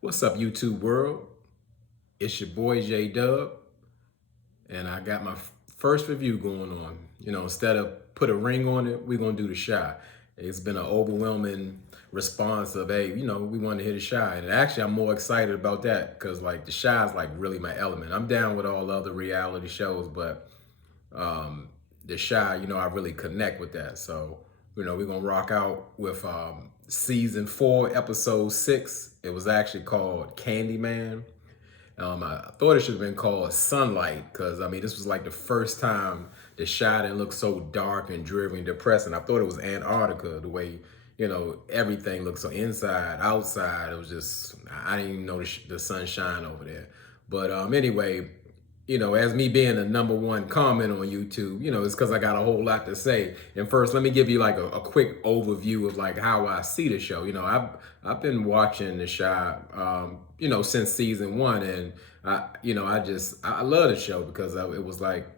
What's up, YouTube world? It's your boy JDUB, and I got my first review going on. Instead of put a ring on it, we're gonna do the shot. It's been an overwhelming response of, hey, we want to hit a shot, and actually, I'm more excited about that because like the shot is like really my element. I'm down with all other reality shows, but the shy, I really connect with that. So, we're gonna rock out with season 4, episode 6. It was actually called Candyman. I thought it should have been called Sunlight because this was like the first time the shot didn't look so dark and dreary and depressing. I thought it was Antarctica, the way everything looked so inside, outside. It was just I didn't even know the sunshine over there. But anyway, as me being the number one comment on YouTube, it's because I got a whole lot to say. And first, let me give you like a quick overview of like how I see the show. I've been watching the show, since season 1, and I love the show because it was like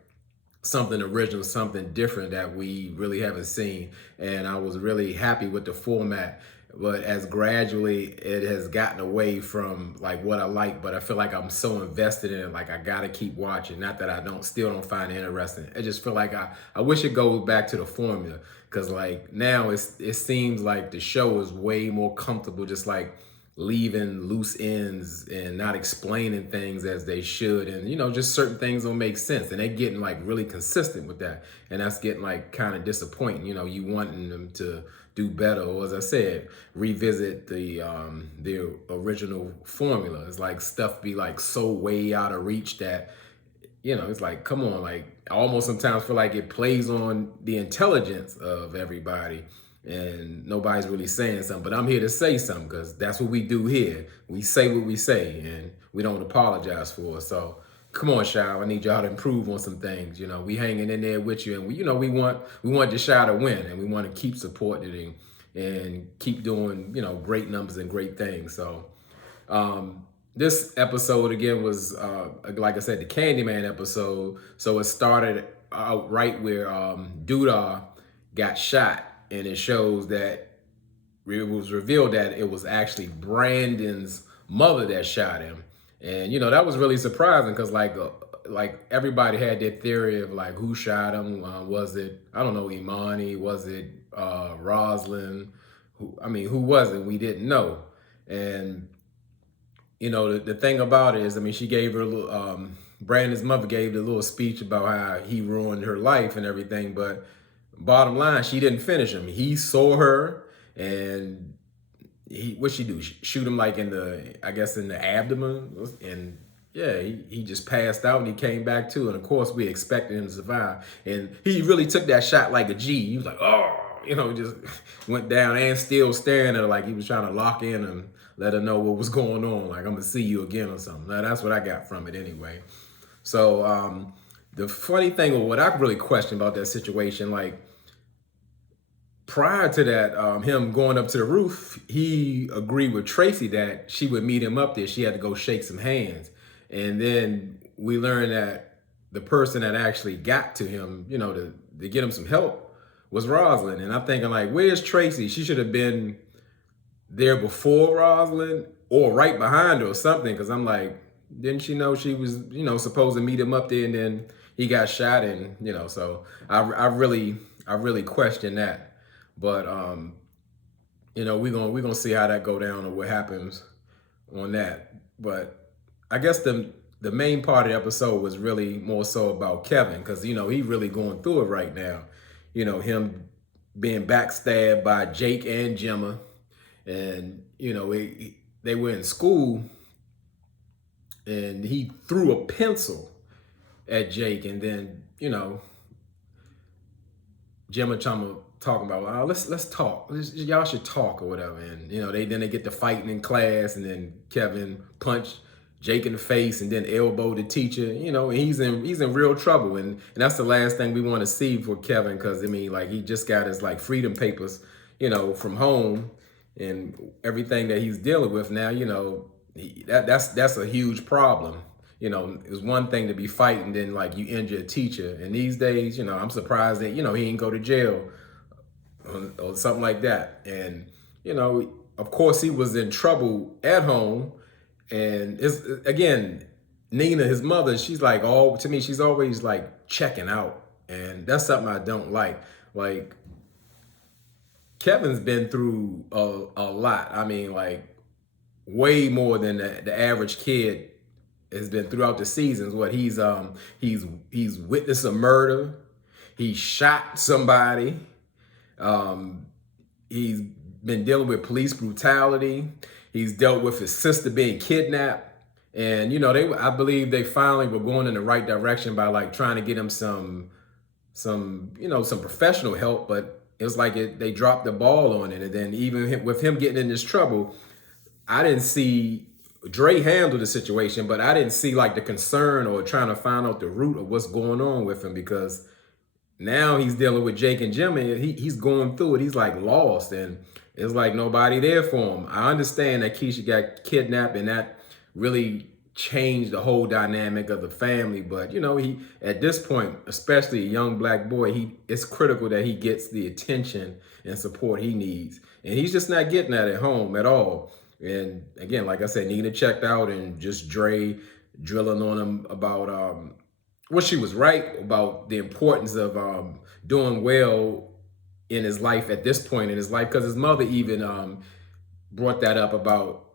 something original, something different that we really haven't seen. And I was really happy with the format. But as gradually it has gotten away from like what I like, but I feel like I'm so invested in it, like I gotta keep watching. Not that I still don't find it interesting. I just feel like I wish it goes back to the formula. Cause like now it seems like the show is way more comfortable, just like leaving loose ends and not explaining things as they should, and just certain things don't make sense, and they're getting like really consistent with that, and that's getting like kind of disappointing. You wanting them to do better, or as I said, revisit the original formula. It's like stuff be like so way out of reach that it's like, come on, like I almost sometimes feel like it plays on the intelligence of everybody and nobody's really saying something. But I'm here to say something because that's what we do here. We say what we say and we don't apologize for it. So come on, Shao. I need y'all to improve on some things. We hanging in there with you, and we want the Shao to win, and we want to keep supporting it and keep doing great numbers and great things. So this episode again was like I said, the Candyman episode. So it started out right where Duda got shot, and it shows that it was revealed that it was actually Brandon's mother that shot him, and that was really surprising because like everybody had their theory of like who shot him. Was it, I don't know, Imani? Was it Rosalind? Who was it? We didn't know. And the thing about it is, she gave her a little, Brandon's mother gave the little speech about how he ruined her life and everything. But bottom line, she didn't finish him. He saw her, and what'd she do? Shoot him like I guess in the abdomen. And yeah, he just passed out and he came back too. And of course, we expected him to survive. And he really took that shot like a G. He was like, oh, just went down and still staring at her like he was trying to lock in and let her know what was going on. Like, I'm going to see you again or something. Now, that's what I got from it anyway. So the funny thing, or what I really question about that situation, like, prior to that, him going up to the roof, he agreed with Tracy that she would meet him up there. She had to go shake some hands. And then we learned that the person that actually got to him, to get him some help was Rosalind. And I'm thinking like, where's Tracy? She should have been there before Rosalind or right behind her or something. Cause I'm like, didn't she know she was, supposed to meet him up there, and then he got shot, and, so I really question that. But we're gonna see how that go down or what happens on that. But I guess the main part of the episode was really more so about Kevin, because he really going through it right now. Him being backstabbed by Jake and Gemma, and they were in school, and he threw a pencil at Jake, and then Gemma talking about, oh, let's talk. Y'all should talk or whatever. And they get to fighting in class, and then Kevin punched Jake in the face and then elbowed the teacher. And he's in real trouble, and that's the last thing we want to see for Kevin, because like he just got his like freedom papers, from home, and everything that he's dealing with now. That's a huge problem. It's one thing to be fighting, then like you injure a teacher. And these days, I'm surprised that, he didn't go to jail or something like that. And, of course, he was in trouble at home. And it's, again, Nina, his mother, she's like, all to me, she's always like checking out. And that's something I don't like. Like, Kevin's been through a lot. I mean, like, way more than the average kid has been throughout the seasons. What he's witnessed a murder, he shot somebody, um, he's been dealing with police brutality, he's dealt with his sister being kidnapped. And I believe they finally were going in the right direction by like trying to get him some professional help, but it was like they dropped the ball on it. And then even with him getting in this trouble, I didn't see Dre handle the situation, but I didn't see like the concern or trying to find out the root of what's going on with him, because now he's dealing with Jake and Jim, and he's going through it. He's like lost, and it's like nobody there for him. I understand that Keisha got kidnapped, and that really changed the whole dynamic of the family. But he, at this point, especially a young black boy, it's critical that he gets the attention and support he needs, and he's just not getting that at home at all. And again, like I said, Nina checked out, and just Dre drilling on him about she was right about the importance of doing well in his life at this point in his life, because his mother even brought that up about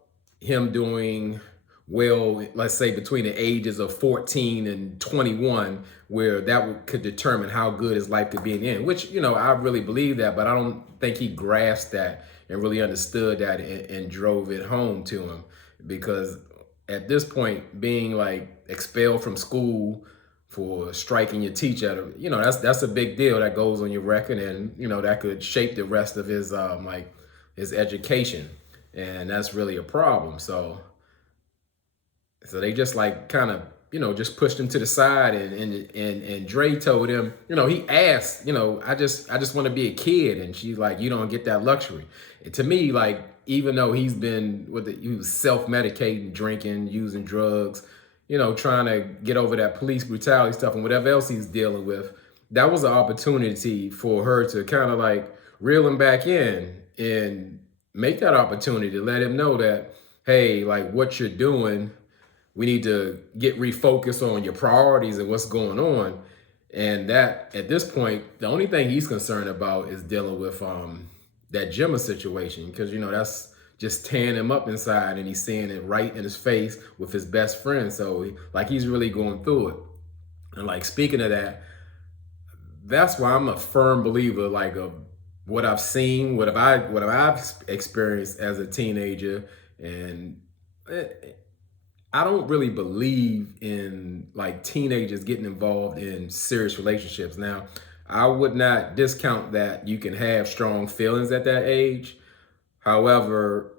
him doing well, let's say between the ages of 14 and 21, where could determine how good his life could be in the end, which, I really believe that, but I don't think he grasped that and really understood that and drove it home to him. Because at this point, being like expelled from school for striking your teacher, that's a big deal that goes on your record, and that could shape the rest of his his education, and that's really a problem. So they just like kind of just pushed him to the side, and Dre told him, he asked, I just want to be a kid, and she's like, you don't get that luxury. And to me, like, even though he was self-medicating, drinking, using drugs, trying to get over that police brutality stuff and whatever else he's dealing with, that was an opportunity for her to kind of like reel him back in and make that opportunity to let him know that, hey, like, what you're doing, we need to get refocused on your priorities and what's going on. And that, at this point, the only thing he's concerned about is dealing with that Gemma situation, because that's just tearing him up inside, and he's seeing it right in his face with his best friend. So he's really going through it. And like, speaking of that, that's why I'm a firm believer of what I've seen, what I've experienced as a teenager. And I don't really believe in like teenagers getting involved in serious relationships. Now, I would not discount that you can have strong feelings at that age. However,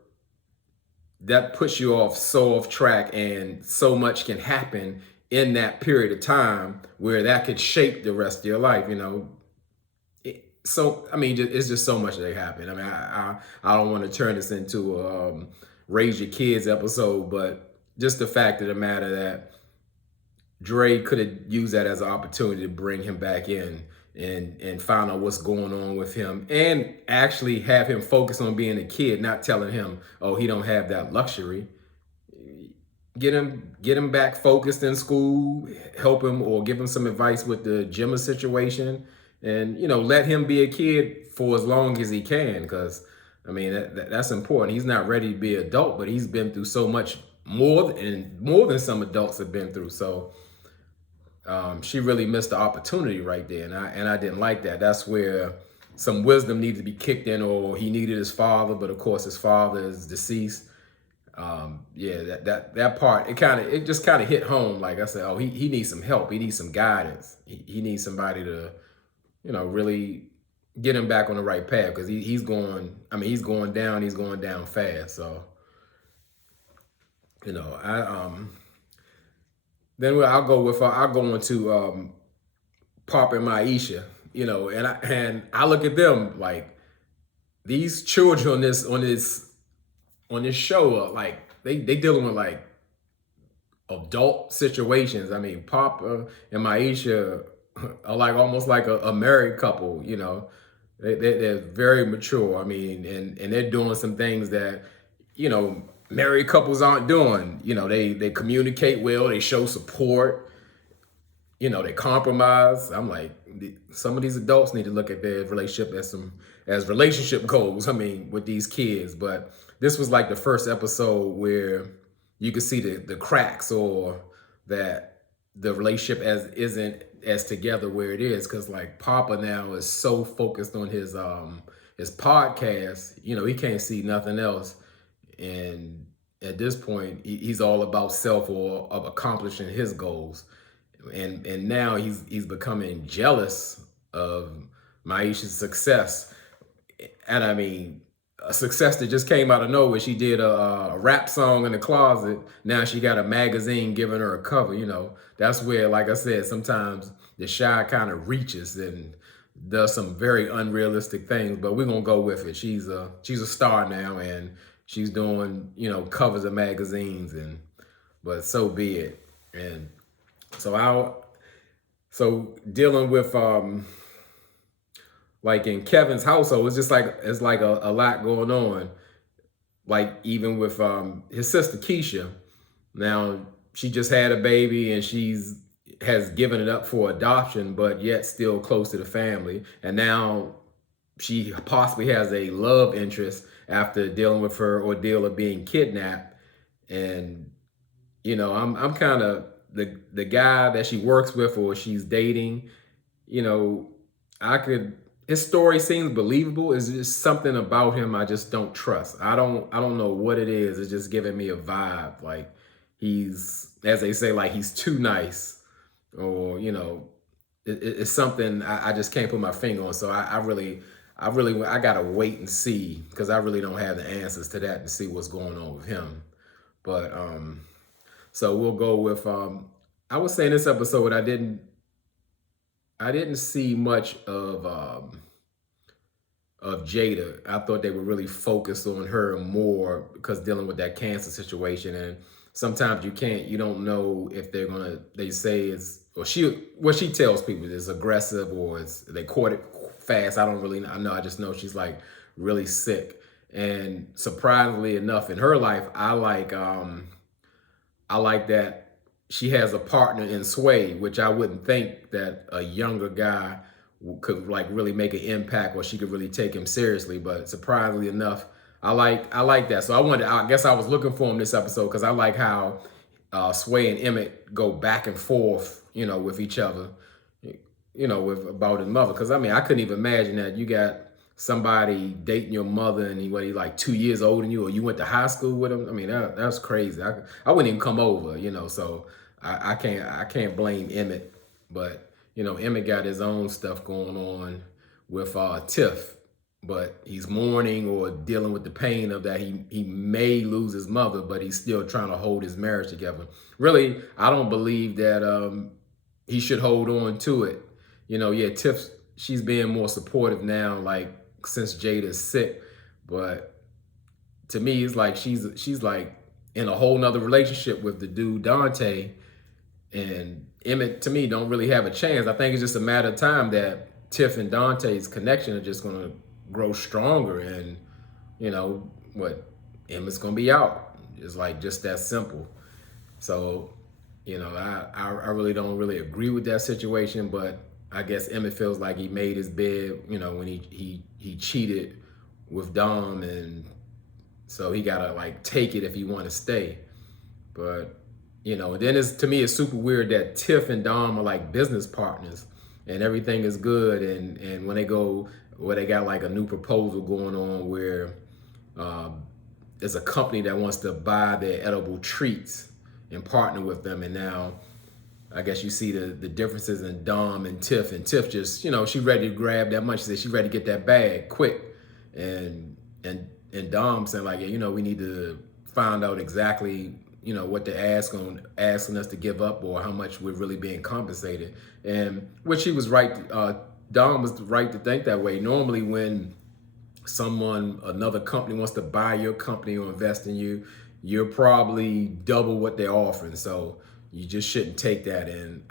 that puts you off track, and so much can happen in that period of time where that could shape the rest of your life. So I mean, it's just so much that happen. I mean, I don't want to turn this into a raise your kids episode, but just the fact of the matter that Dre could have used that as an opportunity to bring him back in and find out what's going on with him, and actually have him focus on being a kid, not telling him, oh, he don't have that luxury. Get him back focused in school, help him, or give him some advice with the Gemma situation, and let him be a kid for as long as he can, because I mean that's important. He's not ready to be an adult, but he's been through so much more than some adults have been through. So she really missed the opportunity right there, and I didn't like that. That's where some wisdom needed to be kicked in, or he needed his father, but of course his father is deceased. Yeah, that part, it just kind of hit home. Like I said, oh, he needs some help. He needs some guidance. He needs somebody to, really get him back on the right path, because he's going down. He's going down fast. So, then I'll go into Pop and Maisha, and I look at them like these children on this show are like they dealing with like adult situations. I mean, Pop and Maisha are like almost like a married couple, They're very mature. I mean, and they're doing some things that, you know, married couples aren't doing. You know, they communicate well, they show support, you know, they compromise. I'm like, some of these adults need to look at their relationship as relationship goals. I mean, with these kids. But this was like the first episode where you could see the cracks, or that the relationship as isn't as together where it is. Cause like Papa now is so focused on his podcast, you know, he can't see nothing else. And at this point, he's all about self, or of accomplishing his goals. And now he's becoming jealous of Maisha's success. And I mean, a success that just came out of nowhere. She did a rap song in the closet. Now she got a magazine giving her a cover. You know, that's where, like I said, sometimes the shy kind of reaches and does some very unrealistic things. But we're gonna go with it. She's a star now, and she's doing, you know, covers of magazines, and but so be it. And so dealing with like in Kevin's household, it's just like it's like a lot going on. Like even with his sister Keisha, now she just had a baby, and she's has given it up for adoption, but yet still close to the family. And now she possibly has a love interest after dealing with her ordeal of being kidnapped. And you know, I'm kind of the guy that she works with or she's dating. You know, I could. His story seems believable. It's just something about him I just don't trust. I don't know what it is. It's just giving me a vibe like he's, as they say, like he's too nice, or you know, it's something I just can't put my finger on. So I gotta wait and see, because I really don't have the answers to that to see what's going on with him. But so we'll go with I would say in this episode I didn't see much of Jada. I thought they were really focused on her more because dealing with that cancer situation. And sometimes you don't know if they say it's, or what she tells people is aggressive, or they caught it fast. I don't really know. I just know she's like really sick. And surprisingly enough, in her life, I like that she has a partner in Sway, which I wouldn't think that a younger guy could like really make an impact, or she could really take him seriously. But surprisingly enough, I like that. So I guess I was looking for him this episode because I like how Sway and Emmett go back and forth, you know, with each other, you know, with about his mother. Because I mean, I couldn't even imagine that you got somebody dating your mother, and he like 2 years older than you, or you went to high school with him. I mean, that's crazy. I wouldn't even come over, you know. So I can't blame Emmett, but you know, Emmett got his own stuff going on with Tiff, but he's mourning or dealing with the pain of that he may lose his mother, but he's still trying to hold his marriage together. Really, I don't believe that he should hold on to it. You know, yeah, Tiff, she's being more supportive now, like since Jada's sick, but to me, it's like she's like in a whole nother relationship with the dude Dante, and Emmett to me don't really have a chance. I think it's just a matter of time that Tiff and Dante's connection are just gonna grow stronger, and you know what, Emmett's gonna be out. It's like just that simple. So, you know, I really don't really agree with that situation, but I guess Emmett feels like he made his bed, you know, when he cheated with Dom, and so he gotta like take it if he want to stay. But you know, then to me it's super weird that Tiff and Dom are like business partners, and everything is good. And when they go, where they got like a new proposal going on where there's a company that wants to buy their edible treats and partner with them, and now I guess you see the differences in Dom and Tiff. And Tiff just, you know, she ready to grab that money. She said she ready to get that bag quick. And Dom saying like, yeah, you know, we need to find out exactly, you know, what they're asking us to give up, or how much we're really being compensated. And which he was right. Dom was right to think that way. Normally, when another company wants to buy your company or invest in you, you're probably double what they're offering. So you just shouldn't take that in.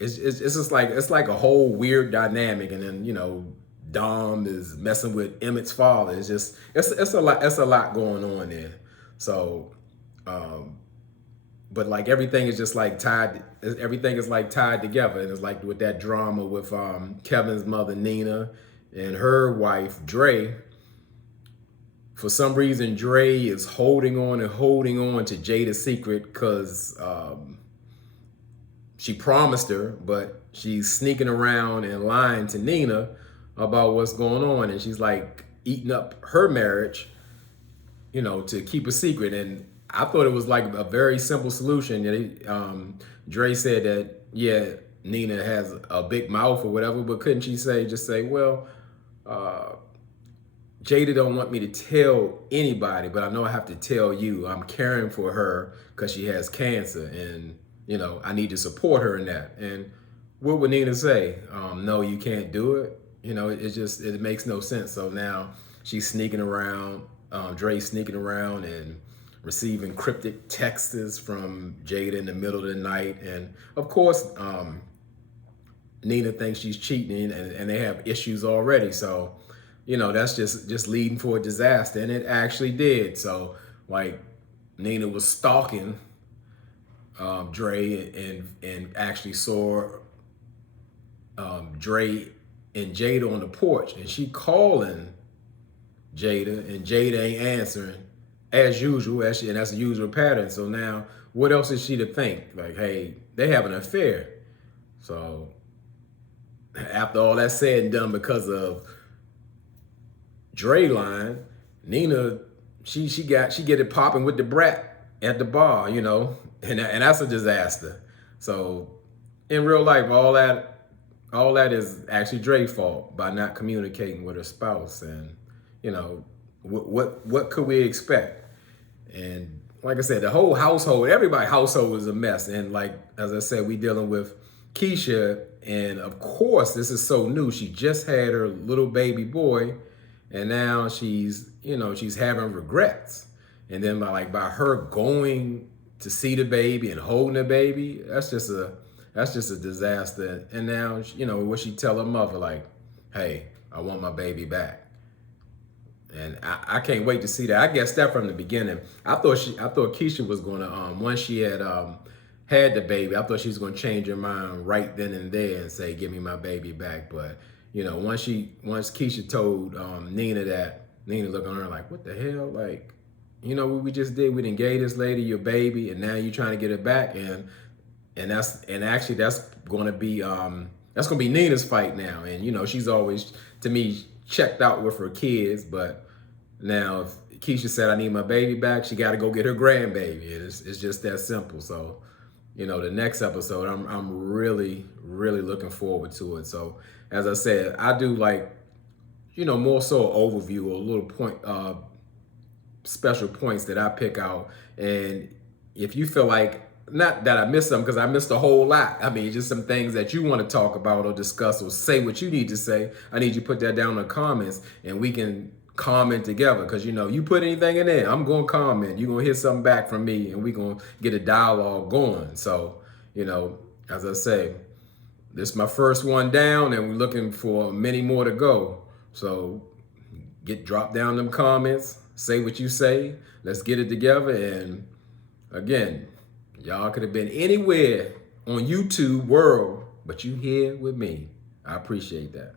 it's just like it's like a whole weird dynamic, and then Dom is messing with Emmett's father. It's just it's a lot going on there. So, but like everything is just like tied. Everything is like tied together, and it's like with that drama with Kevin's mother Nina and her wife Dre. For some reason, Dre is holding on to Jada's secret because she promised her, but she's sneaking around and lying to Nina about what's going on, and she's like eating up her marriage, to keep a secret. And I thought it was like a very simple solution. Dre said that, yeah, Nina has a big mouth or whatever, but couldn't she just say, well, Jada don't want me to tell anybody, but I know I have to tell you. I'm caring for her because she has cancer, and I need to support her in that. And what would Nina say? No, you can't do it. It makes no sense. So now she's sneaking around, Dre's sneaking around and receiving cryptic texts from Jada in the middle of the night. And of course, Nina thinks she's cheating, and they have issues already. So, that's just leading for a disaster. And it actually did. So like Nina was stalking Dre and actually saw Dre and Jada on the porch, and she calling Jada, and Jada ain't answering as usual, and that's the usual pattern. So now, what else is she to think? Like, hey, they have an affair. So after all that's said and done, because of Dre line, Nina, she get it popping with the brat at the bar, and that's a disaster. So in real life, all that is actually Dre's fault by not communicating with her spouse. And what could we expect? And like I said, the whole household, everybody's household is a mess. And like as I said, we dealing with Keisha, and of course this is so new. She just had her little baby boy, and now she's having regrets. And then by her going to see the baby and holding the baby, that's just a disaster. And now, what she tell her mother, like, hey, I want my baby back. And I can't wait to see that. I guess that from the beginning. I thought Keisha was gonna once she had had the baby, I thought she was gonna change her mind right then and there and say, give me my baby back. But once Keisha told Nina that, Nina looked at her like, what the hell? Like, what we just did? We done gave this lady your baby, and now you're trying to get it back. And actually that's gonna be Nina's fight now. And she's always, to me, checked out with her kids. But now if Keisha said I need my baby back, she got to go get her grandbaby. And it's just that simple. So the next episode, I'm really looking forward to it. So as I said, I do like more so an overview or a little point, special points that I pick out. And if you feel like, not that I missed them, because I missed a whole lot. I mean, just some things that you want to talk about or discuss or say what you need to say. I need you to put that down in the comments, and we can comment together. Because, you put anything in there, I'm going to comment. You're going to hear something back from me, and we're going to get a dialogue going. So, as I say, this is my first one down, and we're looking for many more to go. So drop down them comments, say what you say. Let's get it together. And again, y'all could have been anywhere on YouTube world, but you here with me. I appreciate that.